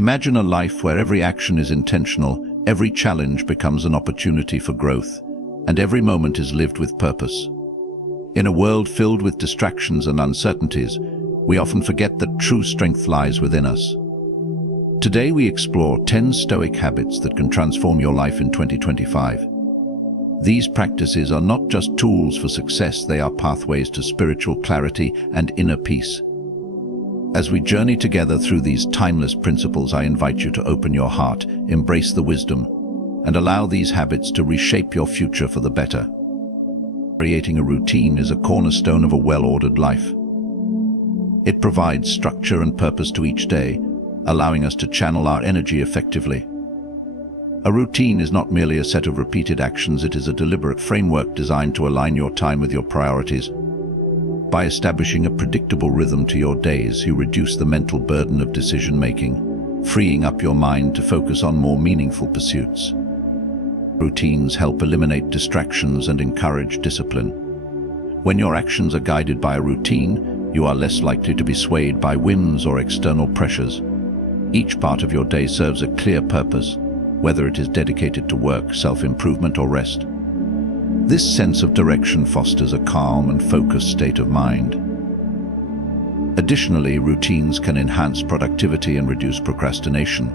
Imagine a life where every action is intentional, every challenge becomes an opportunity for growth, and every moment is lived with purpose. In a world filled with distractions and uncertainties, we often forget that true strength lies within us. Today we explore 10 Stoic habits that can transform your life in 2025. These practices are not just tools for success, they are pathways to spiritual clarity and inner peace. As we journey together through these timeless principles, I invite you to open your heart, embrace the wisdom, and allow these habits to reshape your future for the better. Creating a routine is a cornerstone of a well-ordered life. It provides structure and purpose to each day, allowing us to channel our energy effectively. A routine is not merely a set of repeated actions, it is a deliberate framework designed to align your time with your priorities. By establishing a predictable rhythm to your days, you reduce the mental burden of decision-making, freeing up your mind to focus on more meaningful pursuits. Routines help eliminate distractions and encourage discipline. When your actions are guided by a routine, you are less likely to be swayed by whims or external pressures. Each part of your day serves a clear purpose, whether it is dedicated to work, self-improvement, or rest. This sense of direction fosters a calm and focused state of mind. Additionally, routines can enhance productivity and reduce procrastination.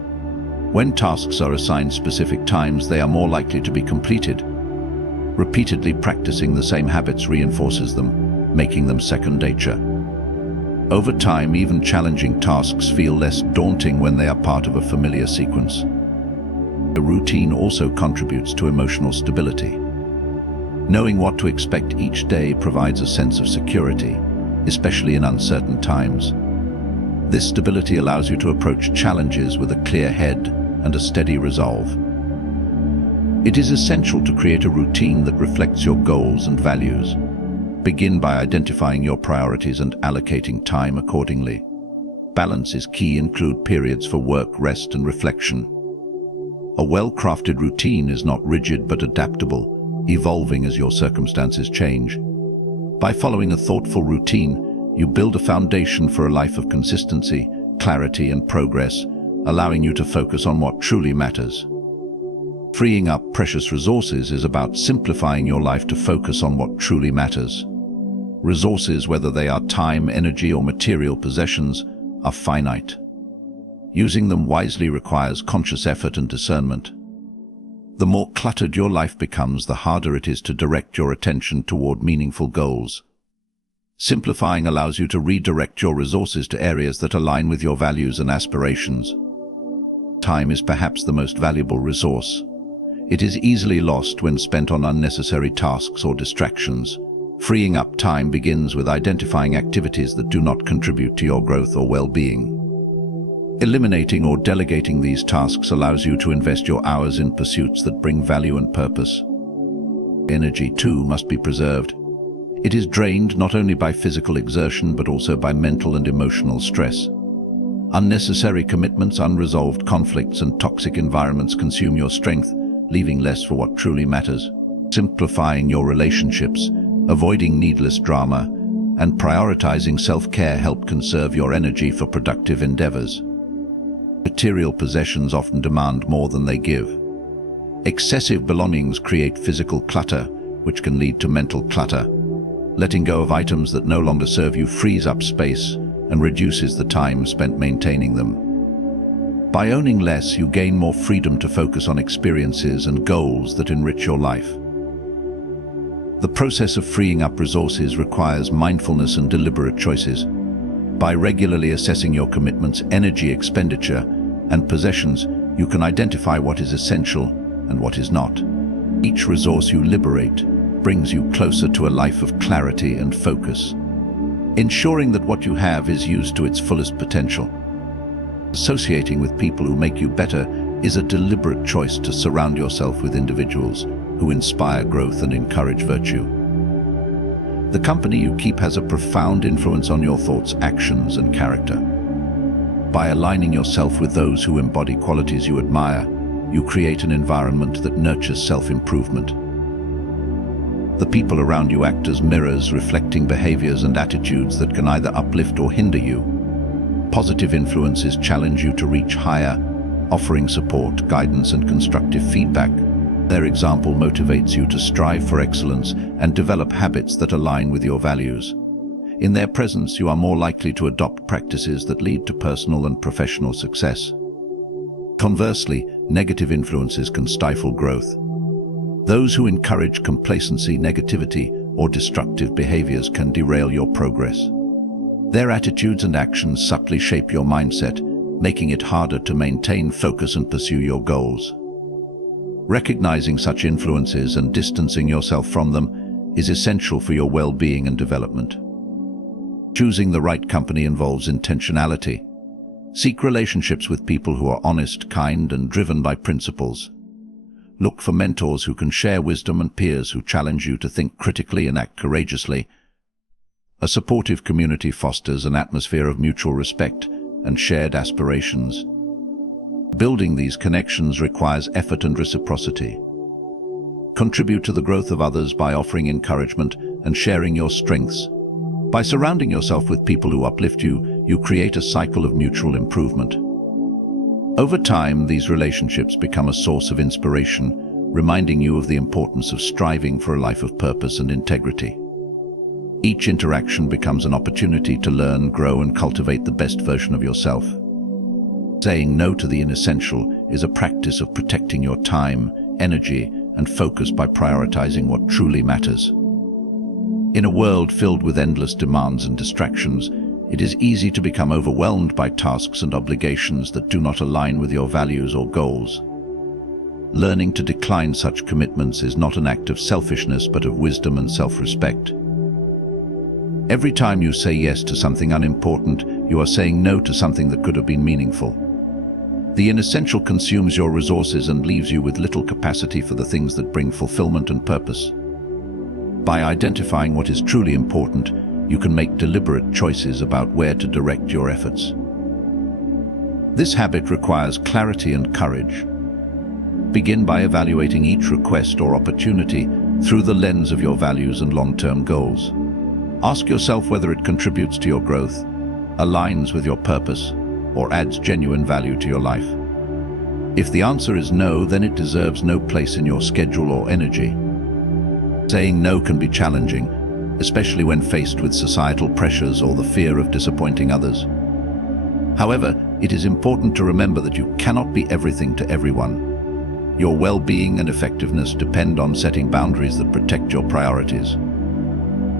When tasks are assigned specific times, they are more likely to be completed. Repeatedly practicing the same habits reinforces them, making them second nature. Over time, even challenging tasks feel less daunting when they are part of a familiar sequence. The routine also contributes to emotional stability. Knowing what to expect each day provides a sense of security, especially in uncertain times. This stability allows you to approach challenges with a clear head and a steady resolve. It is essential to create a routine that reflects your goals and values. Begin by identifying your priorities and allocating time accordingly. Balance is key. Include periods for work, rest, and reflection. A well-crafted routine is not rigid but adaptable, evolving as your circumstances change. By following a thoughtful routine, you build a foundation for a life of consistency, clarity, and progress, allowing you to focus on what truly matters. Freeing up precious resources is about simplifying your life to focus on what truly matters. Resources, whether they are time, energy, or material possessions, are finite. Using them wisely requires conscious effort and discernment. The more cluttered your life becomes, the harder it is to direct your attention toward meaningful goals. Simplifying allows you to redirect your resources to areas that align with your values and aspirations. Time is perhaps the most valuable resource. It is easily lost when spent on unnecessary tasks or distractions. Freeing up time begins with identifying activities that do not contribute to your growth or well-being. Eliminating or delegating these tasks allows you to invest your hours in pursuits that bring value and purpose. Energy, too, must be preserved. It is drained not only by physical exertion but also by mental and emotional stress. Unnecessary commitments, unresolved conflicts, and toxic environments consume your strength, leaving less for what truly matters. Simplifying your relationships, avoiding needless drama, and prioritizing self-care help conserve your energy for productive endeavors. Material possessions often demand more than they give. Excessive belongings create physical clutter, which can lead to mental clutter. Letting go of items that no longer serve you frees up space and reduces the time spent maintaining them. By owning less, you gain more freedom to focus on experiences and goals that enrich your life. The process of freeing up resources requires mindfulness and deliberate choices. By regularly assessing your commitments, energy expenditure, and possessions, you can identify what is essential and what is not. Each resource you liberate brings you closer to a life of clarity and focus, ensuring that what you have is used to its fullest potential. Associating with people who make you better is a deliberate choice to surround yourself with individuals who inspire growth and encourage virtue. The company you keep has a profound influence on your thoughts, actions, and character. By aligning yourself with those who embody qualities you admire, you create an environment that nurtures self-improvement. The people around you act as mirrors, reflecting behaviors and attitudes that can either uplift or hinder you. Positive influences challenge you to reach higher, offering support, guidance, and constructive feedback. Their example motivates you to strive for excellence and develop habits that align with your values. In their presence, you are more likely to adopt practices that lead to personal and professional success. Conversely, negative influences can stifle growth. Those who encourage complacency, negativity, or destructive behaviors can derail your progress. Their attitudes and actions subtly shape your mindset, making it harder to maintain focus and pursue your goals. Recognizing such influences and distancing yourself from them is essential for your well-being and development. Choosing the right company involves intentionality. Seek relationships with people who are honest, kind, and driven by principles. Look for mentors who can share wisdom and peers who challenge you to think critically and act courageously. A supportive community fosters an atmosphere of mutual respect and shared aspirations. Building these connections requires effort and reciprocity. Contribute to the growth of others by offering encouragement and sharing your strengths. By surrounding yourself with people who uplift you, you create a cycle of mutual improvement. Over time, these relationships become a source of inspiration, reminding you of the importance of striving for a life of purpose and integrity. Each interaction becomes an opportunity to learn, grow, and cultivate the best version of yourself. Saying no to the inessential is a practice of protecting your time, energy, and focus by prioritizing what truly matters. In a world filled with endless demands and distractions, it is easy to become overwhelmed by tasks and obligations that do not align with your values or goals. Learning to decline such commitments is not an act of selfishness but of wisdom and self-respect. Every time you say yes to something unimportant, you are saying no to something that could have been meaningful. The inessential consumes your resources and leaves you with little capacity for the things that bring fulfillment and purpose. By identifying what is truly important, you can make deliberate choices about where to direct your efforts. This habit requires clarity and courage. Begin by evaluating each request or opportunity through the lens of your values and long-term goals. Ask yourself whether it contributes to your growth, aligns with your purpose, or adds genuine value to your life. If the answer is no, then it deserves no place in your schedule or energy. Saying no can be challenging, especially when faced with societal pressures or the fear of disappointing others. However, it is important to remember that you cannot be everything to everyone. Your well-being and effectiveness depend on setting boundaries that protect your priorities.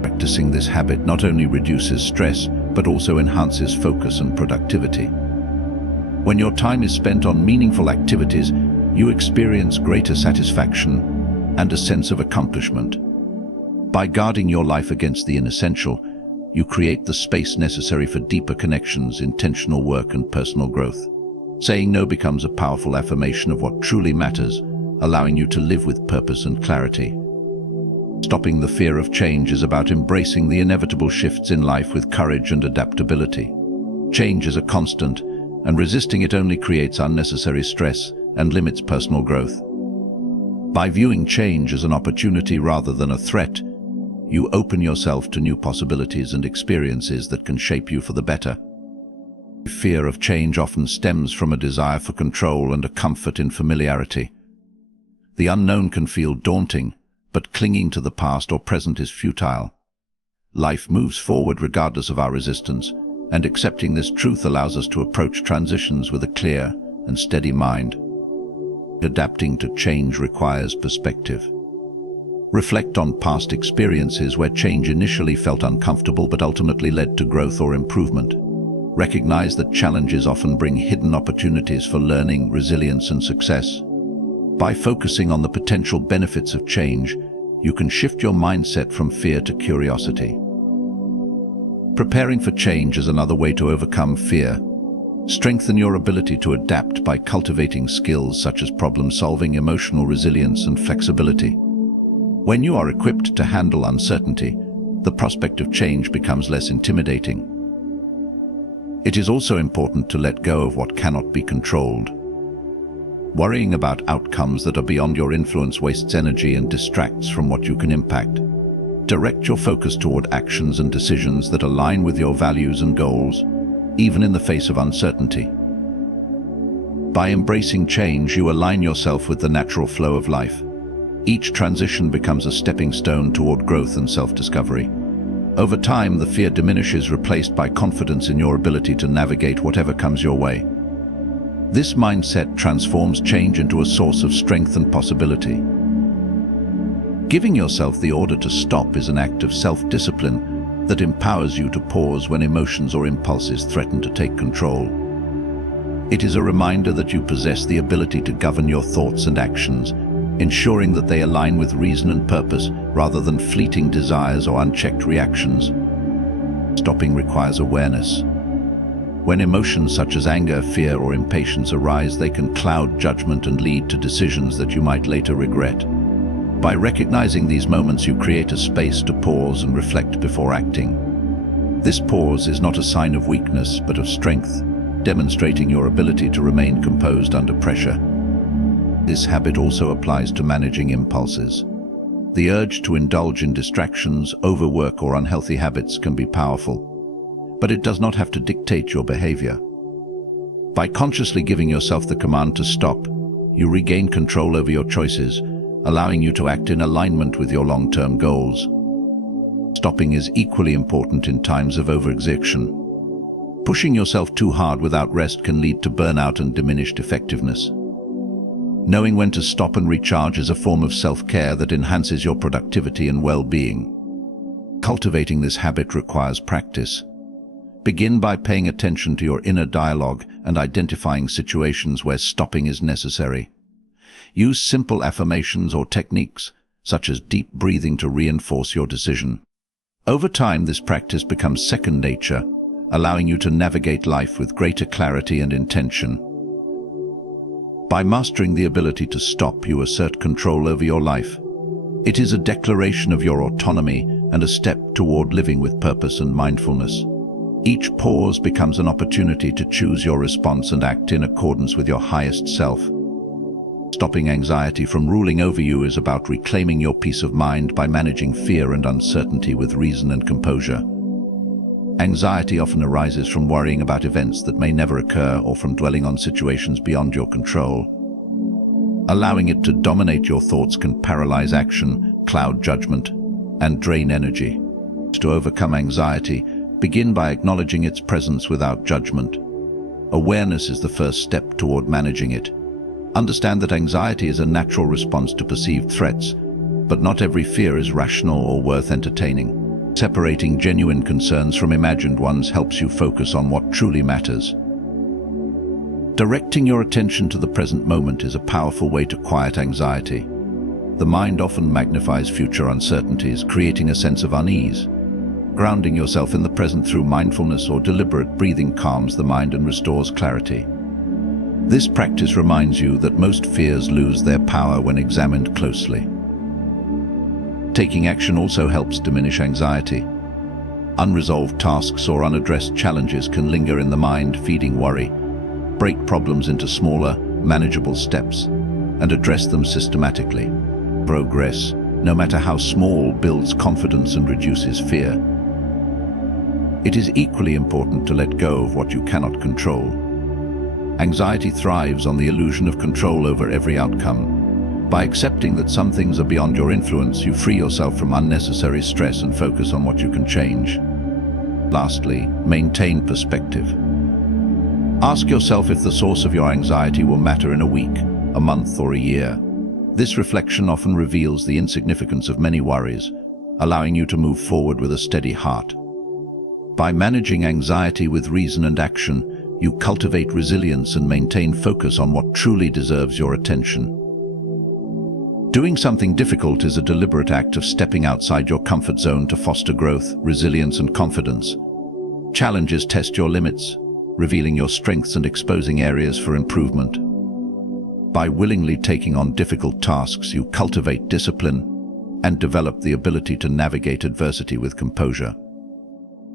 Practicing this habit not only reduces stress, but also enhances focus and productivity. When your time is spent on meaningful activities, you experience greater satisfaction and a sense of accomplishment. By guarding your life against the inessential, you create the space necessary for deeper connections, intentional work, and personal growth. Saying no becomes a powerful affirmation of what truly matters, allowing you to live with purpose and clarity. Stopping the fear of change is about embracing the inevitable shifts in life with courage and adaptability. Change is a constant, and resisting it only creates unnecessary stress and limits personal growth. By viewing change as an opportunity rather than a threat, you open yourself to new possibilities and experiences that can shape you for the better. Fear of change often stems from a desire for control and a comfort in familiarity. The unknown can feel daunting, but clinging to the past or present is futile. Life moves forward regardless of our resistance, and accepting this truth allows us to approach transitions with a clear and steady mind. Adapting to change requires perspective. Reflect on past experiences where change initially felt uncomfortable but ultimately led to growth or improvement. Recognize that challenges often bring hidden opportunities for learning, resilience, and success. By focusing on the potential benefits of change, you can shift your mindset from fear to curiosity. Preparing for change is another way to overcome fear. Strengthen your ability to adapt by cultivating skills such as problem-solving, emotional resilience, and flexibility. When you are equipped to handle uncertainty, the prospect of change becomes less intimidating. It is also important to let go of what cannot be controlled. Worrying about outcomes that are beyond your influence wastes energy and distracts from what you can impact. Direct your focus toward actions and decisions that align with your values and goals. even in the face of uncertainty. By embracing change, you align yourself with the natural flow of life. Each transition becomes a stepping stone toward growth and self-discovery. Over time, the fear diminishes, replaced by confidence in your ability to navigate whatever comes your way. This mindset transforms change into a source of strength and possibility. Giving yourself the order to stop is an act of self-discipline that empowers you to pause when emotions or impulses threaten to take control. It is a reminder that you possess the ability to govern your thoughts and actions, ensuring that they align with reason and purpose rather than fleeting desires or unchecked reactions. Stopping requires awareness. When emotions such as anger, fear, or impatience arise, they can cloud judgment and lead to decisions that you might later regret. By recognizing these moments, you create a space to pause and reflect before acting. This pause is not a sign of weakness, but of strength, demonstrating your ability to remain composed under pressure. This habit also applies to managing impulses. The urge to indulge in distractions, overwork, or unhealthy habits can be powerful, but it does not have to dictate your behavior. By consciously giving yourself the command to stop, you regain control over your choices, allowing you to act in alignment with your long-term goals. Stopping is equally important in times of overexertion. Pushing yourself too hard without rest can lead to burnout and diminished effectiveness. Knowing when to stop and recharge is a form of self-care that enhances your productivity and well-being. Cultivating this habit requires practice. Begin by paying attention to your inner dialogue and identifying situations where stopping is necessary. Use simple affirmations or techniques, such as deep breathing, to reinforce your decision. Over time, this practice becomes second nature, allowing you to navigate life with greater clarity and intention. By mastering the ability to stop, you assert control over your life. It is a declaration of your autonomy and a step toward living with purpose and mindfulness. Each pause becomes an opportunity to choose your response and act in accordance with your highest self. Stopping anxiety from ruling over you is about reclaiming your peace of mind by managing fear and uncertainty with reason and composure. Anxiety often arises from worrying about events that may never occur or from dwelling on situations beyond your control. Allowing it to dominate your thoughts can paralyze action, cloud judgment, and drain energy. To overcome anxiety, begin by acknowledging its presence without judgment. Awareness is the first step toward managing it. Understand that anxiety is a natural response to perceived threats, but not every fear is rational or worth entertaining. Separating genuine concerns from imagined ones helps you focus on what truly matters. Directing your attention to the present moment is a powerful way to quiet anxiety. The mind often magnifies future uncertainties, creating a sense of unease. Grounding yourself in the present through mindfulness or deliberate breathing calms the mind and restores clarity. This practice reminds you that most fears lose their power when examined closely. Taking action also helps diminish anxiety. Unresolved tasks or unaddressed challenges can linger in the mind, feeding worry. Break problems into smaller, manageable steps and address them systematically. Progress, no matter how small, builds confidence and reduces fear. It is equally important to let go of what you cannot control. Anxiety thrives on the illusion of control over every outcome. By accepting that some things are beyond your influence, you free yourself from unnecessary stress and focus on what you can change. Lastly, maintain perspective. Ask yourself if the source of your anxiety will matter in a week, a month, or a year. This reflection often reveals the insignificance of many worries, allowing you to move forward with a steady heart. By managing anxiety with reason and action, you cultivate resilience and maintain focus on what truly deserves your attention. Doing something difficult is a deliberate act of stepping outside your comfort zone to foster growth, resilience, and confidence. Challenges test your limits, revealing your strengths and exposing areas for improvement. By willingly taking on difficult tasks, you cultivate discipline and develop the ability to navigate adversity with composure.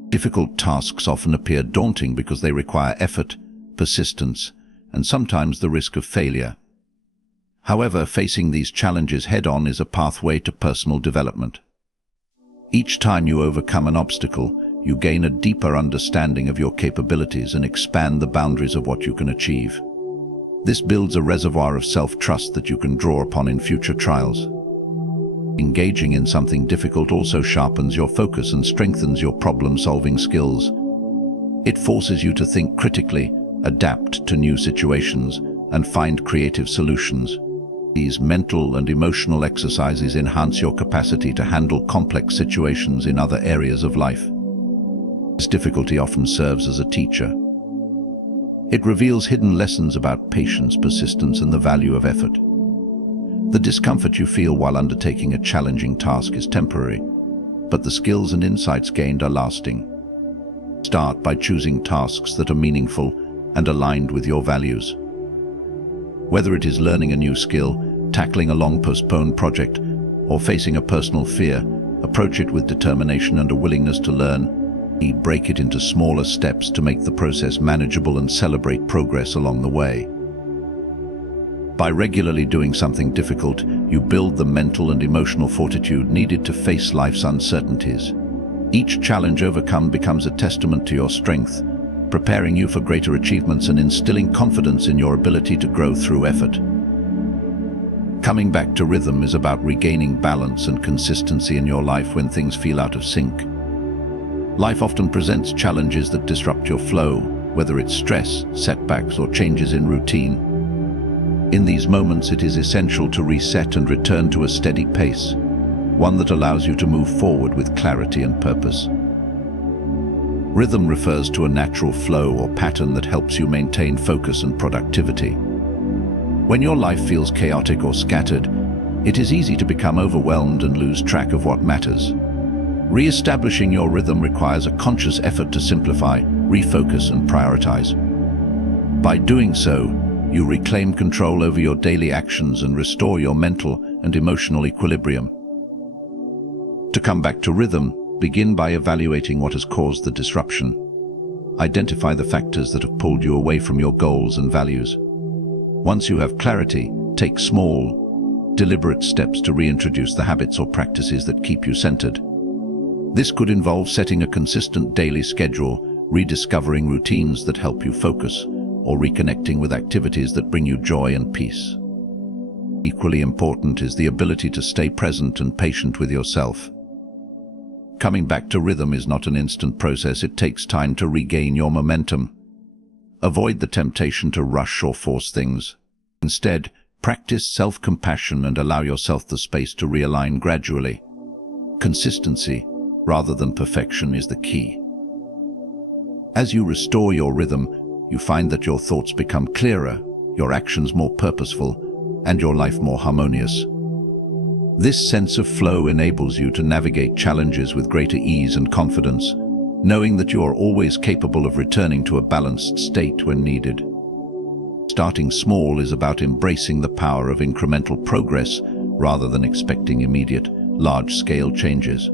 Difficult tasks often appear daunting because they require effort, persistence, and sometimes the risk of failure. However, facing these challenges head-on is a pathway to personal development. Each time you overcome an obstacle, you gain a deeper understanding of your capabilities and expand the boundaries of what you can achieve. This builds a reservoir of self-trust that you can draw upon in future trials. Engaging in something difficult also sharpens your focus and strengthens your problem-solving skills. It forces you to think critically, adapt to new situations, and find creative solutions. These mental and emotional exercises enhance your capacity to handle complex situations in other areas of life. This difficulty often serves as a teacher. It reveals hidden lessons about patience, persistence, and the value of effort. The discomfort you feel while undertaking a challenging task is temporary, but the skills and insights gained are lasting. Start by choosing tasks that are meaningful and aligned with your values. Whether it is learning a new skill, tackling a long-postponed project, or facing a personal fear, approach it with determination and a willingness to learn. Break it into smaller steps to make the process manageable and celebrate progress along the way. By regularly doing something difficult, you build the mental and emotional fortitude needed to face life's uncertainties. Each challenge overcome becomes a testament to your strength, preparing you for greater achievements and instilling confidence in your ability to grow through effort. Coming back to rhythm is about regaining balance and consistency in your life when things feel out of sync. Life often presents challenges that disrupt your flow, whether it's stress, setbacks, or changes in routine. In these moments, it is essential to reset and return to a steady pace, one that allows you to move forward with clarity and purpose. Rhythm refers to a natural flow or pattern that helps you maintain focus and productivity. When your life feels chaotic or scattered, it is easy to become overwhelmed and lose track of what matters. Re-establishing your rhythm requires a conscious effort to simplify, refocus, and prioritize. By doing so, you reclaim control over your daily actions and restore your mental and emotional equilibrium. To come back to rhythm, begin by evaluating what has caused the disruption. Identify the factors that have pulled you away from your goals and values. Once you have clarity, take small, deliberate steps to reintroduce the habits or practices that keep you centered. This could involve setting a consistent daily schedule, rediscovering routines that help you focus, or reconnecting with activities that bring you joy and peace. Equally important is the ability to stay present and patient with yourself. Coming back to rhythm is not an instant process. It takes time to regain your momentum. Avoid the temptation to rush or force things. Instead, practice self-compassion and allow yourself the space to realign gradually. Consistency, rather than perfection, is the key. As you restore your rhythm, you find that your thoughts become clearer, your actions more purposeful, and your life more harmonious. This sense of flow enables you to navigate challenges with greater ease and confidence, knowing that you are always capable of returning to a balanced state when needed. Starting small is about embracing the power of incremental progress rather than expecting immediate, large-scale changes.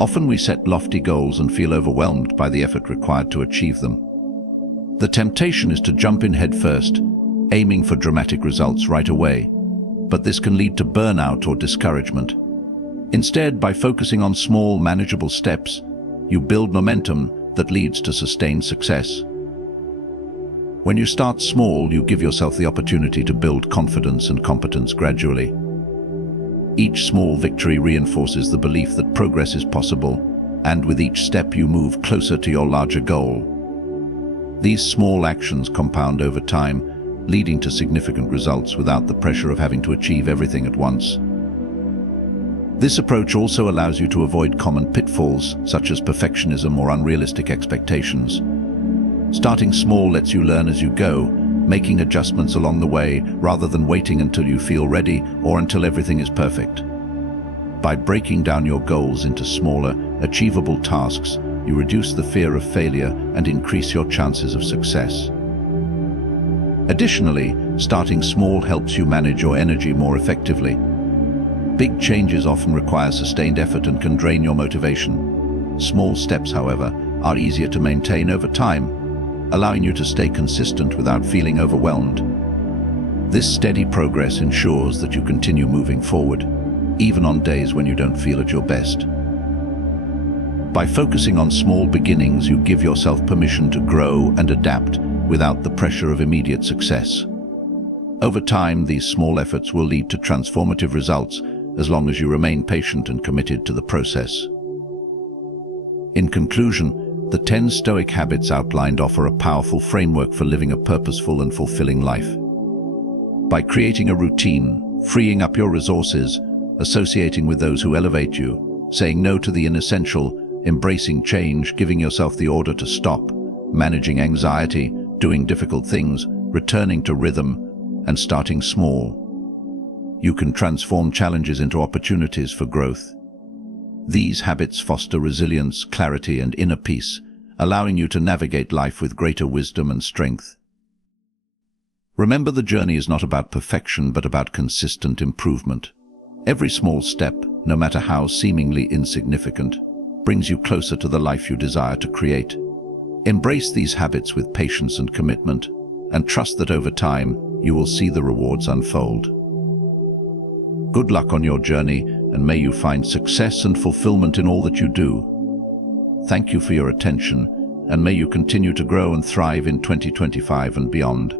Often we set lofty goals and feel overwhelmed by the effort required to achieve them. The temptation is to jump in headfirst, aiming for dramatic results right away, but this can lead to burnout or discouragement. Instead, by focusing on small, manageable steps, you build momentum that leads to sustained success. When you start small, you give yourself the opportunity to build confidence and competence gradually. Each small victory reinforces the belief that progress is possible, and with each step you move closer to your larger goal. These small actions compound over time, leading to significant results without the pressure of having to achieve everything at once. This approach also allows you to avoid common pitfalls, such as perfectionism or unrealistic expectations. Starting small lets you learn as you go, making adjustments along the way rather than waiting until you feel ready or until everything is perfect. By breaking down your goals into smaller, achievable tasks, you reduce the fear of failure and increase your chances of success. Additionally, starting small helps you manage your energy more effectively. Big changes often require sustained effort and can drain your motivation. Small steps, however, are easier to maintain over time, allowing you to stay consistent without feeling overwhelmed. This steady progress ensures that you continue moving forward, even on days when you don't feel at your best. By focusing on small beginnings, you give yourself permission to grow and adapt without the pressure of immediate success. Over time, these small efforts will lead to transformative results as long as you remain patient and committed to the process. In conclusion, the 10 Stoic habits outlined offer a powerful framework for living a purposeful and fulfilling life. By creating a routine, freeing up your resources, associating with those who elevate you, saying no to the inessential, embracing change, giving yourself the order to stop, managing anxiety, doing difficult things, returning to rhythm, and starting small, you can transform challenges into opportunities for growth. These habits foster resilience, clarity, and inner peace, allowing you to navigate life with greater wisdom and strength. Remember, the journey is not about perfection, but about consistent improvement. Every small step, no matter how seemingly insignificant, brings you closer to the life you desire to create. Embrace these habits with patience and commitment, and trust that over time, you will see the rewards unfold. Good luck on your journey, and may you find success and fulfillment in all that you do. Thank you for your attention, and may you continue to grow and thrive in 2025 and beyond.